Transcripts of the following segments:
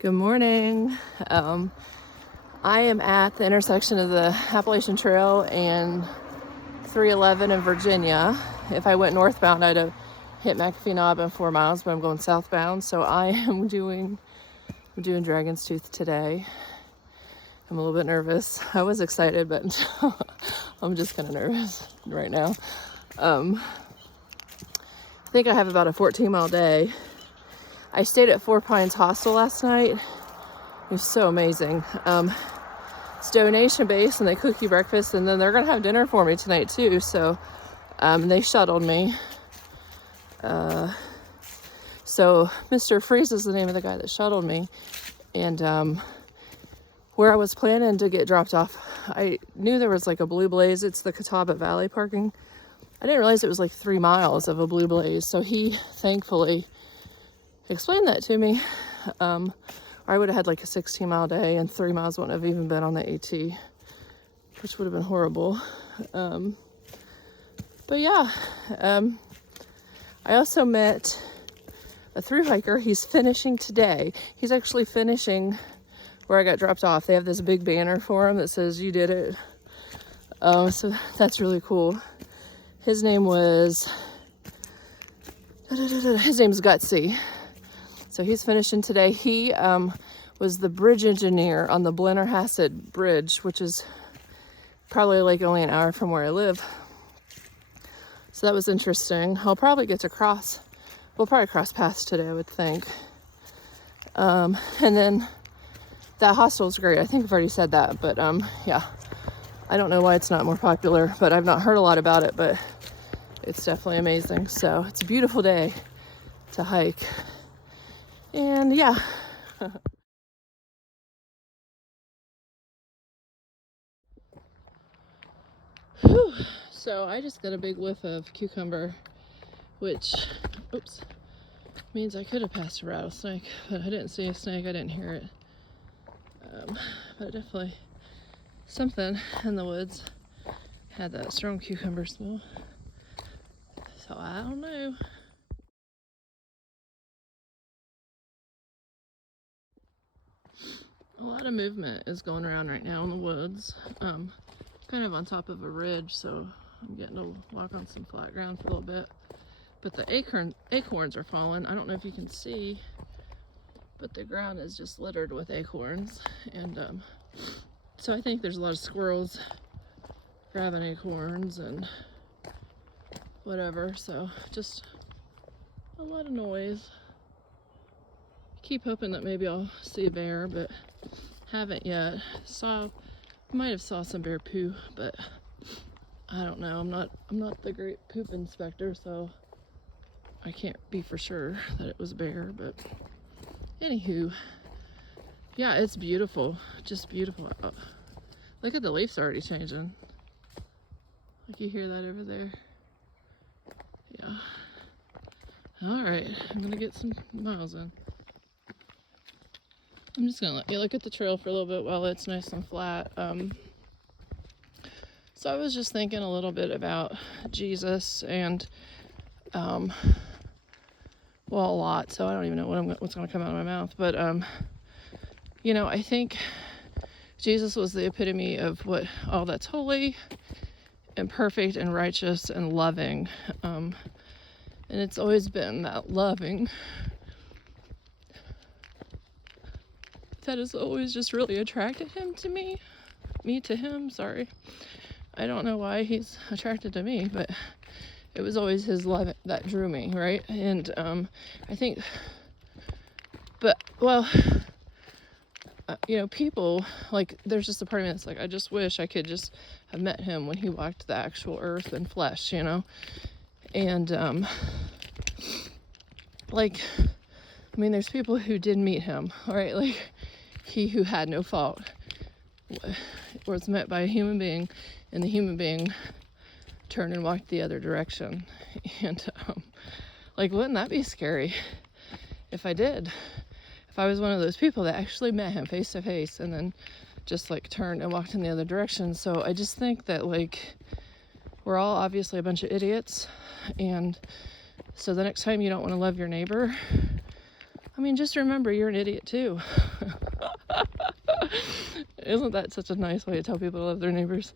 Good morning. I am at the intersection of the Appalachian Trail and 311 in Virginia. If I went northbound, I'd have hit McAfee Knob in 4 miles, but I'm going southbound. So I am doing dragonstooth today. I'm a little bit nervous. I was excited, but I'm just kind of nervous right now. I think I have about a 14-mile day. I stayed at Four Pines Hostel last night. It was so amazing. It's donation based and they cook you breakfast, and then they're gonna have dinner for me tonight too. So they shuttled me. So Mr. Freeze is the name of the guy that shuttled me. And where I was planning to get dropped off, I knew there was like a Blue Blaze. It's the Catawba Valley parking. I didn't realize it was like 3 miles of a Blue Blaze. So he thankfully explained that to me. Or I would have had like a 16-mile day, and 3 miles wouldn't have even been on the AT, which would have been horrible. But yeah, I also met a thru hiker. He's finishing today. He's actually finishing where I got dropped off. They have this big banner for him that says "You did it." So that's really cool. His name's Gutsy. So he's finishing today. He was the bridge engineer on the Blennerhassett Bridge, which is probably like only an hour from where I live. So that was interesting. I'll probably get to cross. We'll probably cross paths today, I would think. And then that hostel's great. I think I've already said that, but yeah. I don't know why it's not more popular, but I've not heard a lot about it, but it's definitely amazing. So it's a beautiful day to hike. And yeah. Whew. So I just got a big whiff of cucumber, which, oops, means I could have passed a rattlesnake, but I didn't see a snake. I didn't hear it. But definitely something in the woods had that strong cucumber smell. So I don't know. A lot of movement is going around right now in the woods. Kind of on top of a ridge, so I'm getting to walk on some flat ground for a little bit. But the acorns are falling. I don't know if you can see, but the ground is just littered with acorns. And so I think there's a lot of squirrels grabbing acorns and whatever. So just a lot of noise. Keep hoping that maybe I'll see a bear, but haven't yet. Might have saw some bear poo, but I don't know. I'm not the great poop inspector, so I can't be for sure that it was a bear. But anywho, yeah, it's beautiful, just beautiful. Oh, look at the leaves already changing. Like, you hear that over there? Yeah. All right, I'm gonna get some miles in. I'm just gonna let you look at the trail for a little bit while it's nice and flat. So I was just thinking a little bit about Jesus and, well, a lot. So I don't even know what's gonna come out of my mouth. But you know, I think Jesus was the epitome of what all that's holy and perfect and righteous and loving. And it's always been that loving that has always just really attracted him to me to him, sorry. I don't know why he's attracted to me, but it was always his love that drew me, right? And I think, but, well, you know, people, like, there's just a part of me that's like, I just wish I could just have met him when he walked the actual earth in flesh, you know? And, like, I mean, there's people who did meet him, right? Like, he who had no fault was met by a human being, and the human being turned and walked the other direction. And like, wouldn't that be scary if I did? If I was one of those people that actually met him face to face and then just like turned and walked in the other direction. So I just think that, like, we're all obviously a bunch of idiots, and so the next time you don't want to love your neighbor, I mean, just remember you're an idiot too. Isn't that such a nice way to tell people to love their neighbors?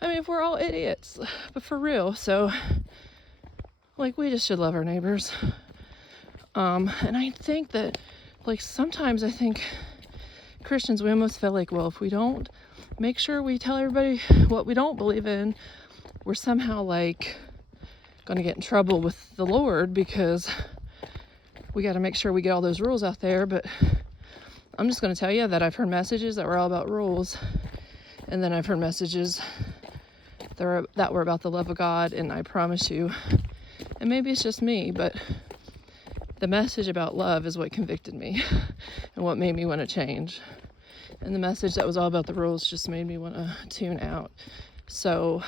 I mean, if we're all idiots, but for real. So, like, we just should love our neighbors. And I think that, like, sometimes I think Christians, we almost feel like, well, if we don't make sure we tell everybody what we don't believe in, we're somehow, like, going to get in trouble with the Lord because we got to make sure we get all those rules out there. But I'm just going to tell you that I've heard messages that were all about rules, and then I've heard messages that were about the love of God, and I promise you, and maybe it's just me, but the message about love is what convicted me and what made me want to change. And the message that was all about the rules just made me want to tune out. So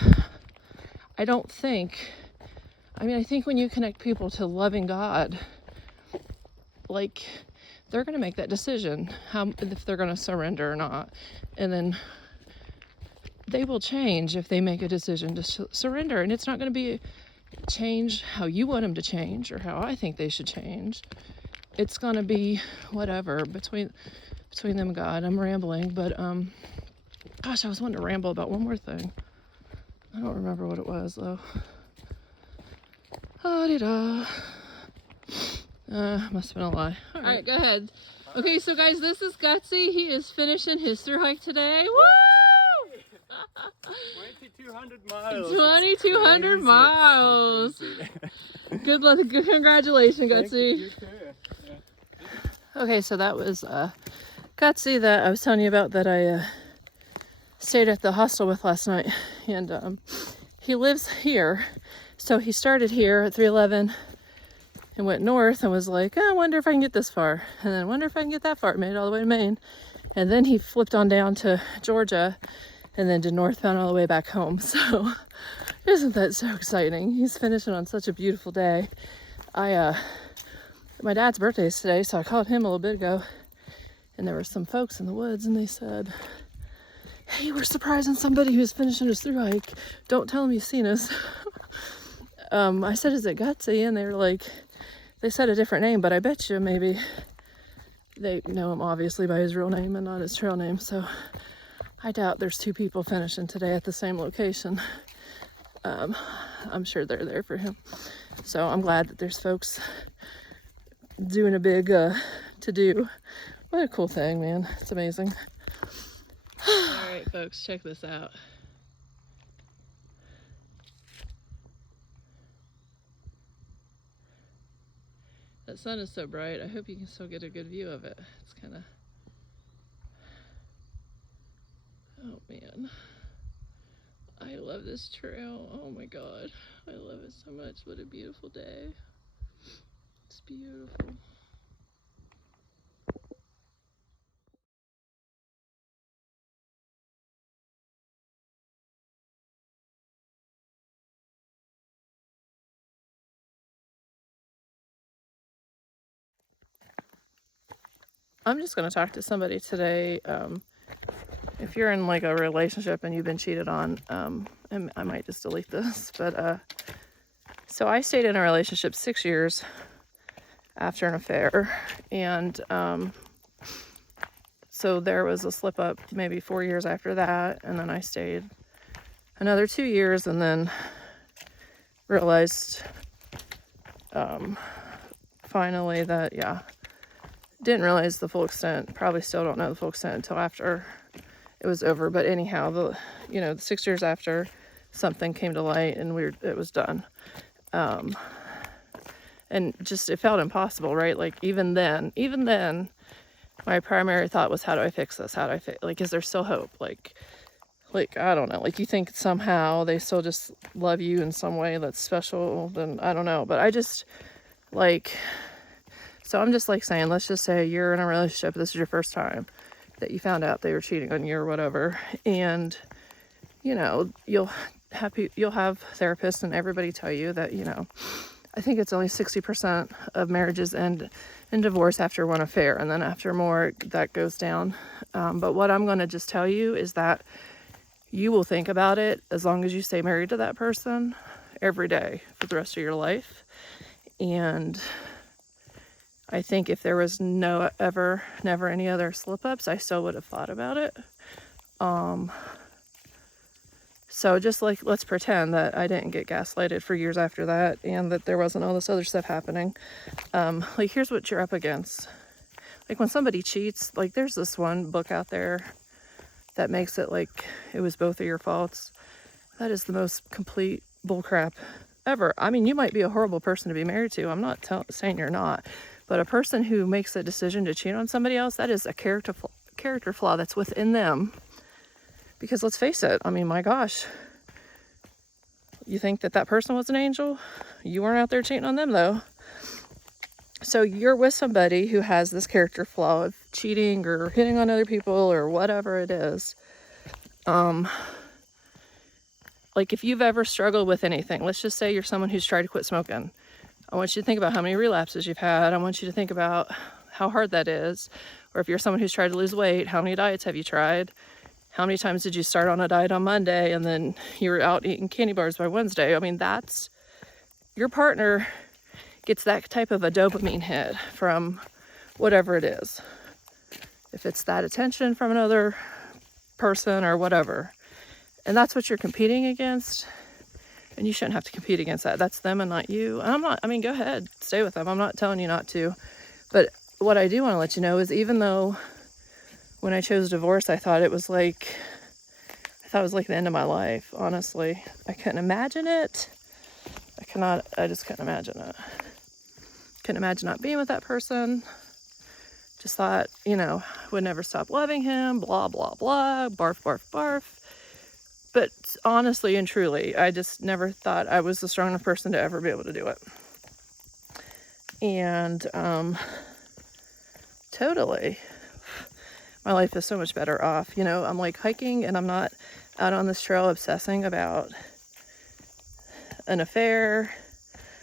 I think when you connect people to loving God, like, they're going to make that decision, if they're going to surrender or not. And then they will change if they make a decision to surrender. And it's not going to be change how you want them to change or how I think they should change. It's going to be whatever between them and God. I'm rambling, but gosh, I was wanting to ramble about one more thing. I don't remember what it was though. Must have been a lie. All right, go ahead. Okay, so guys, this is Gutsy. He is finishing his thru hike today. Woo! 2,200 miles. 2,200 miles. Good luck. Good, congratulations, Gutsy. You too. Yeah. Okay, so that was Gutsy that I was telling you about that I stayed at the hostel with last night. And he lives here. So he started here at 311 and went north and was like, I wonder if I can get this far. And then wonder if I can get that far. Made it all the way to Maine. And then he flipped on down to Georgia and then did northbound all the way back home. So isn't that so exciting? He's finishing on such a beautiful day. My dad's birthday is today, so I called him a little bit ago, and there were some folks in the woods, and they said, hey, we're surprising somebody who's finishing his thru hike. Don't tell them you've seen us. I said, is it Gutsy? And they were like, they said a different name, but I bet you maybe they know him obviously by his real name and not his trail name. So I doubt there's two people finishing today at the same location. I'm sure they're there for him. So I'm glad that there's folks doing a big to-do. What a cool thing, man. It's amazing. All right, folks, check this out. That sun is so bright. I hope you can still get a good view of it. It's kind of... Oh, man. I love this trail. Oh, my God. I love it so much. What a beautiful day. It's beautiful. I'm just going to talk to somebody today. If you're in like a relationship and you've been cheated on, and I might just delete this, but so I stayed in a relationship 6 years after an affair, and so there was a slip up maybe 4 years after that, and then I stayed another 2 years, and then realized finally that didn't realize the full extent, probably still don't know the full extent until after it was over. But anyhow, the 6 years after, something came to light and it was done. And just, it felt impossible, right? Like even then, my primary thought was, how do I fix this? How do I like, is there still hope? Like, I don't know, like you think somehow they still just love you in some way that's special, then I don't know. But I just like, so I'm just like saying, let's just say you're in a relationship, this is your first time that you found out they were cheating on you or whatever, and you'll have therapists and everybody tell you that, I think it's only 60% of marriages end in divorce after one affair, and then after more that goes down. But what I'm going to just tell you is that you will think about it as long as you stay married to that person every day for the rest of your life. And I think if there was never any other slip-ups, I still would have thought about it. So just like, let's pretend that I didn't get gaslighted for years after that and that there wasn't all this other stuff happening. Like, here's what you're up against. Like, when somebody cheats, like, there's this one book out there that makes it like it was both of your faults. That is the most complete bullcrap ever. I mean, you might be a horrible person to be married to. I'm not saying you're not. But a person who makes a decision to cheat on somebody else, that is a character flaw that's within them. Because let's face it, I mean, my gosh. You think that person was an angel? You weren't out there cheating on them, though. So you're with somebody who has this character flaw of cheating or hitting on other people or whatever it is. Like, if you've ever struggled with anything, let's just say you're someone who's tried to quit smoking. I want you to think about how many relapses you've had. I want you to think about how hard that is. Or if you're someone who's tried to lose weight, how many diets have you tried? How many times did you start on a diet on Monday and then you were out eating candy bars by Wednesday? I mean, that's, your partner gets that type of a dopamine hit from whatever it is. If it's that attention from another person or whatever. And that's what you're competing against. And you shouldn't have to compete against that. That's them and not you. And I mean, go ahead, stay with them. I'm not telling you not to. But what I do want to let you know is, even though when I chose divorce, I thought it was like the end of my life, honestly. I couldn't imagine it. I just couldn't imagine it. Couldn't imagine not being with that person. Just thought, I would never stop loving him, blah, blah, blah, barf, barf, barf. But honestly and truly, I just never thought I was the strong enough person to ever be able to do it. And totally, my life is so much better off. I'm like hiking and I'm not out on this trail obsessing about an affair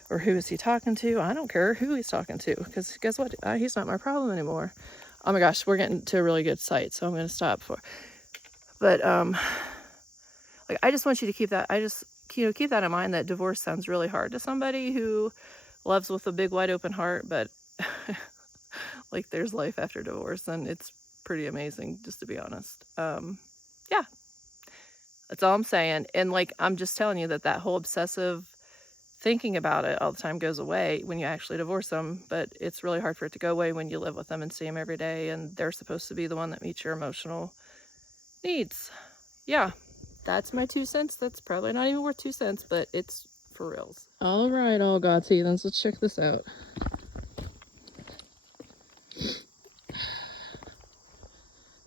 or who is he talking to. I don't care who he's talking to, because guess what? He's not my problem anymore. Oh my gosh, we're getting to a really good site, so I'm going to stop for. But like, I just want you to keep that. Keep that in mind, that divorce sounds really hard to somebody who loves with a big wide open heart, but like, there's life after divorce, and it's pretty amazing, just to be honest. Yeah, that's all I'm saying. And like, I'm just telling you that whole obsessive thinking about it all the time goes away when you actually divorce them, but it's really hard for it to go away when you live with them and see them every day, and they're supposed to be the one that meets your emotional needs. Yeah, that's my 2 cents. That's probably not even worth 2 cents, but it's for reals. All right, all God's heathens, let's check this out.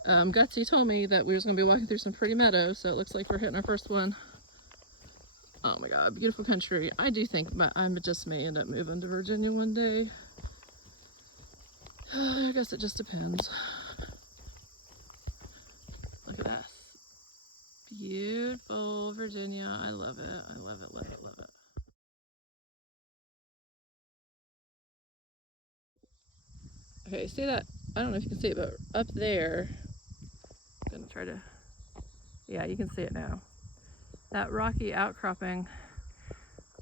Gutsy told me that we was going to be walking through some pretty meadows, so it looks like we're hitting our first one. Oh my God, beautiful country. I do think I just may end up moving to Virginia one day. I guess it just depends. Look at that. Beautiful Virginia. I love it. I love it, love it, love it. Okay, see that? I don't know if you can see it, but up there, I'm gonna try to, yeah, you can see it now. That rocky outcropping,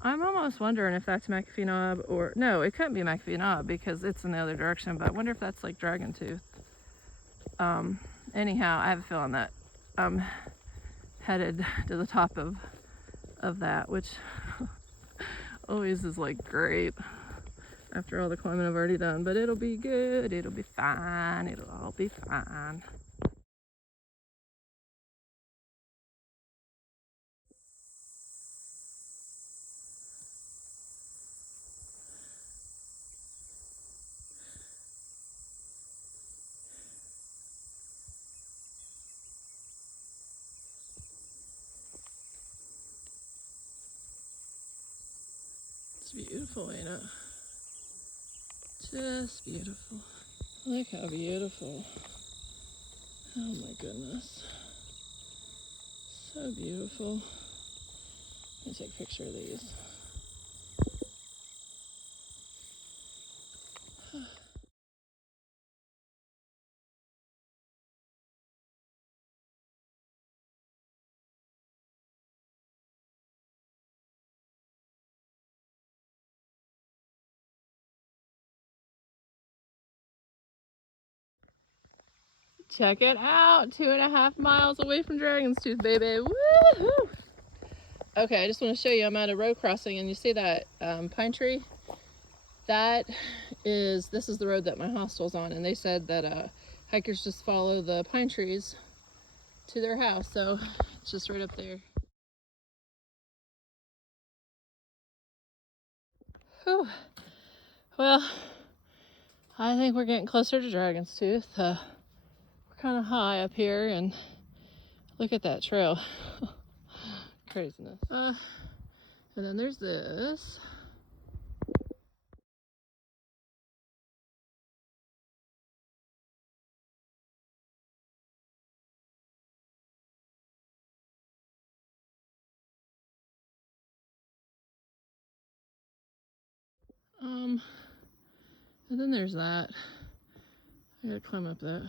I'm almost wondering if that's McAfee Knob, or, no, it couldn't be McAfee Knob because it's in the other direction, but I wonder if that's like Dragontooth. Anyhow, I have a feeling that I'm headed to the top of that, which always is like great after all the climbing I've already done, but it'll be good, it'll be fine, it'll all be fine. It's beautiful, ain't it? Just beautiful. Look how beautiful. Oh my goodness. So beautiful. Let me take a picture of these. Check it out, 2.5 miles away from Dragonstooth, baby. Woohoo! Okay, I just want to show you, I'm at a road crossing, and you see that pine tree? This is the road that my hostel's on, and they said that hikers just follow the pine trees to their house, so it's just right up there. Whew. Well, I think we're getting closer to Dragonstooth. We're kind of high up here, and look at that trail. Craziness. And then there's this. And then there's that. I gotta climb up that.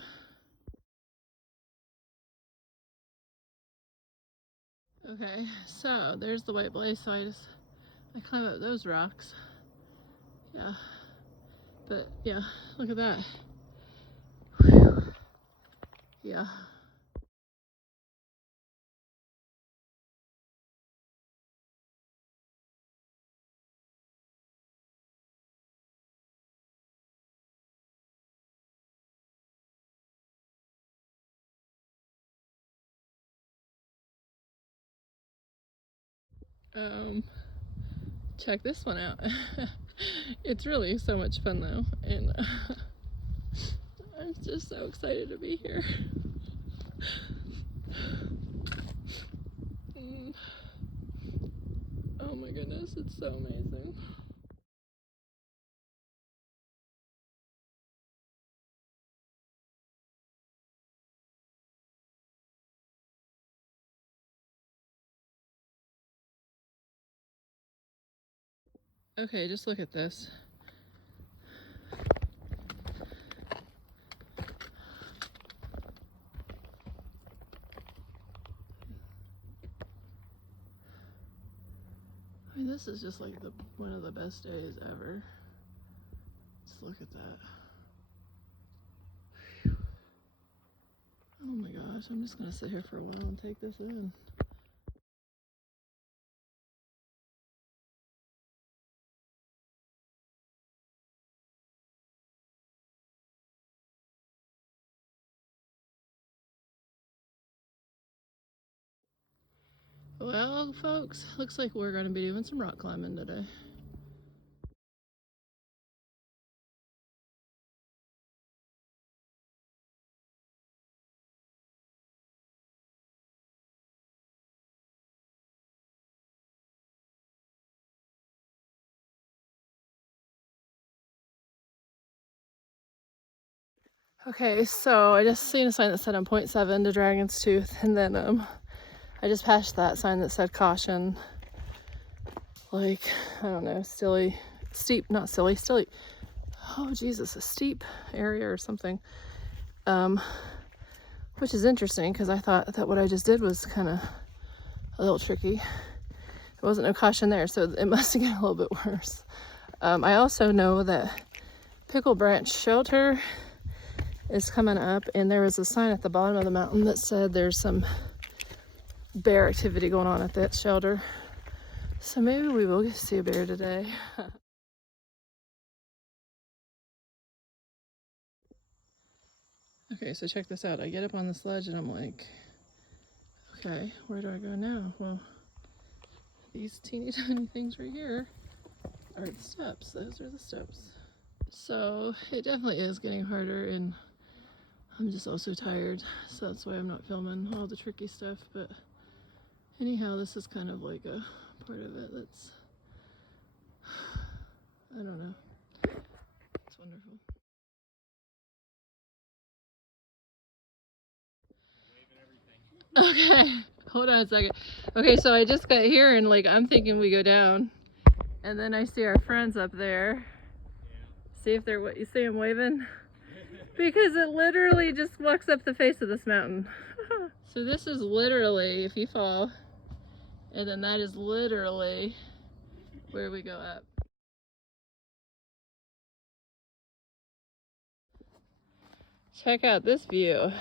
Okay, so there's the white blaze, so I climb up those rocks. Yeah. But yeah, look at that. Whew. Yeah. Check this one out. It's really so much fun though, and I'm just so excited to be here. Oh my goodness, it's so amazing. Okay, just look at this. I mean, this is just like one of the best days ever. Just look at that. Whew. Oh my gosh, I'm just gonna sit here for a while and take this in. Well, folks, looks like we're gonna be doing some rock climbing today. Okay, so I just seen a sign that said I'm 0.7 to Dragonstooth, and then I just passed that sign that said caution. Like, I don't know, steep, oh Jesus, a steep area or something. Which is interesting because I thought that what I just did was kind of a little tricky. There wasn't no caution there, so it must have gotten a little bit worse. I also know that Pickle Branch Shelter is coming up, and there was a sign at the bottom of the mountain that said there's some bear activity going on at that shelter. So maybe we will get to see a bear today. Okay, so check this out. I get up on this ledge and I'm like, okay, where do I go now? Well, these teeny tiny things right here are the steps. Those are the steps. So it definitely is getting harder, and I'm just also tired, so that's why I'm not filming all the tricky stuff. But anyhow, this is kind of like a part of it that's, I don't know, it's wonderful. Okay, hold on a second. Okay, so I just got here and like I'm thinking we go down, and then I see our friends up there. See if they're, what you see them waving? Because it literally just walks up the face of this mountain. So this is literally, if you fall, and then that is literally where we go up. Check out this view.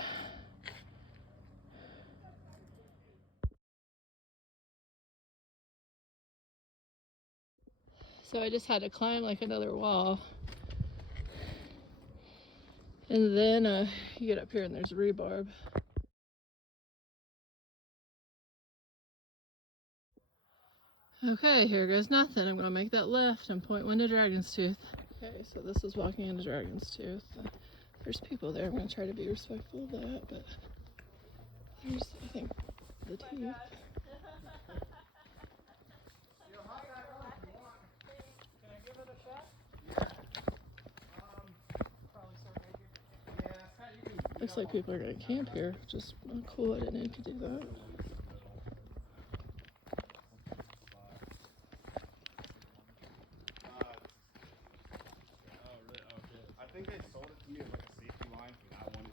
So I just had to climb like another wall. And then you get up here and there's rhubarb. Okay, here goes nothing. I'm gonna make that left and point one to Dragonstooth. Okay, so this is walking into Dragonstooth. There's people there. I'm gonna try to be respectful of that, but there's, I think, the teeth. Looks like people are gonna camp here, which is cool. I didn't know you could do that. I think they sold it to me as like a safety line for that one.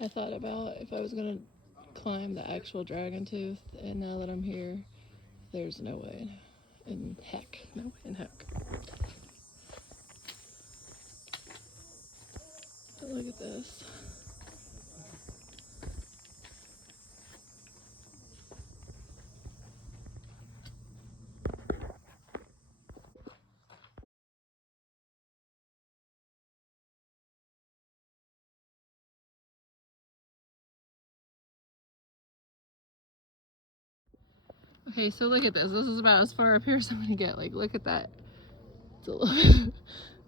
I thought about if I was gonna climb the actual dragon tooth, and now that I'm here, there's no way in heck. No way in heck. But look at this. Okay, so look at this. This is about as far up here as I'm gonna get. Like, look at that. It's a little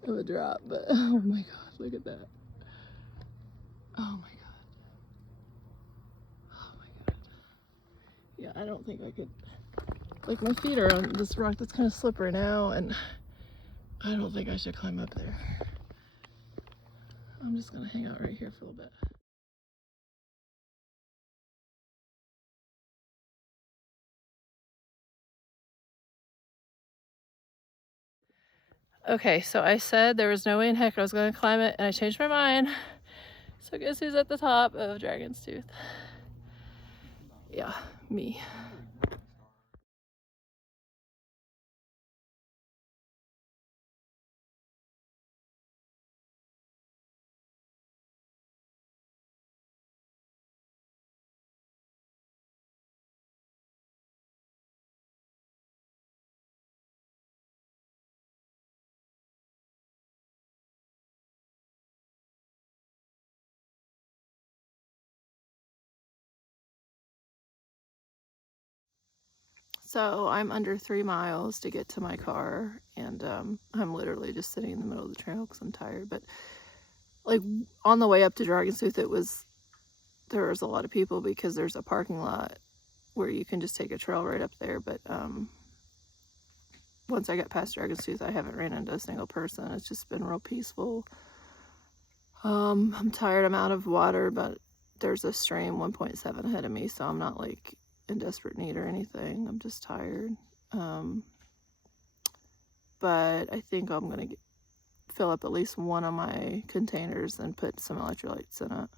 bit of a drop, but oh my god, look at that. Oh my god. Oh my god. Yeah, I don't think I could. Like, my feet are on this rock that's kind of slippery now, and I don't think I should climb up there. I'm just gonna hang out right here for a little bit. Okay, so I said there was no way in heck I was going to climb it, and I changed my mind. So guess who's at the top of Dragonstooth? Yeah, me. So I'm under 3 miles to get to my car, and I'm literally just sitting in the middle of the trail because I'm tired. But like on the way up to Dragonstooth, there was a lot of people because there's a parking lot where you can just take a trail right up there. But once I got past Dragonstooth, I haven't ran into a single person. It's just been real peaceful. I'm tired. I'm out of water, but there's a stream 1.7 ahead of me, so I'm not like in desperate need or anything. I'm just tired. But I think I'm gonna fill up at least one of my containers and put some electrolytes in it.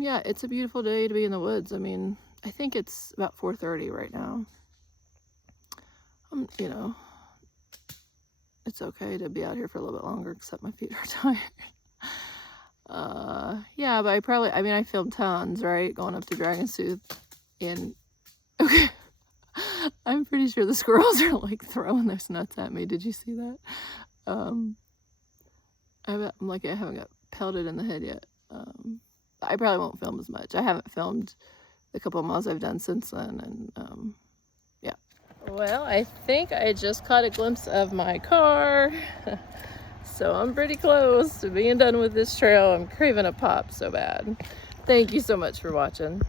Yeah, it's a beautiful day to be in the woods. I mean, I think it's about 4:30 right now. You know, it's okay to be out here for a little bit longer, except my feet are tired. Yeah, but I filmed tons, right? Going up to Dragonstooth, and okay, I'm pretty sure the squirrels are like throwing those nuts at me. Did you see that? I'm like, I haven't got pelted in the head yet. I probably won't film as much. I haven't filmed the couple of miles I've done since then, and yeah. Well, I think I just caught a glimpse of my car. So I'm pretty close to being done with this trail. I'm craving a pop so bad. Thank you so much for watching.